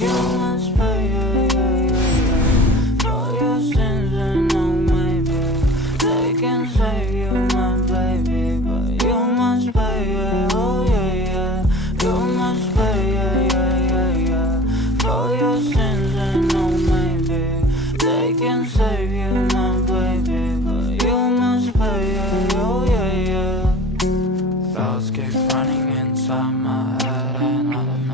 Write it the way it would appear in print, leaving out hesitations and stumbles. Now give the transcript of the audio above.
you must pay, yeah, yeah, yeah, yeah. For your sins and no maybe they can save you, my baby, but you must pay, yeah, oh yeah, yeah. You must pay, yeah, yeah, yeah, yeah. For your sins and no maybe they can save you, my baby, but you must pay, yeah, oh yeah, yeah. Thoughts keep running inside my head and I don't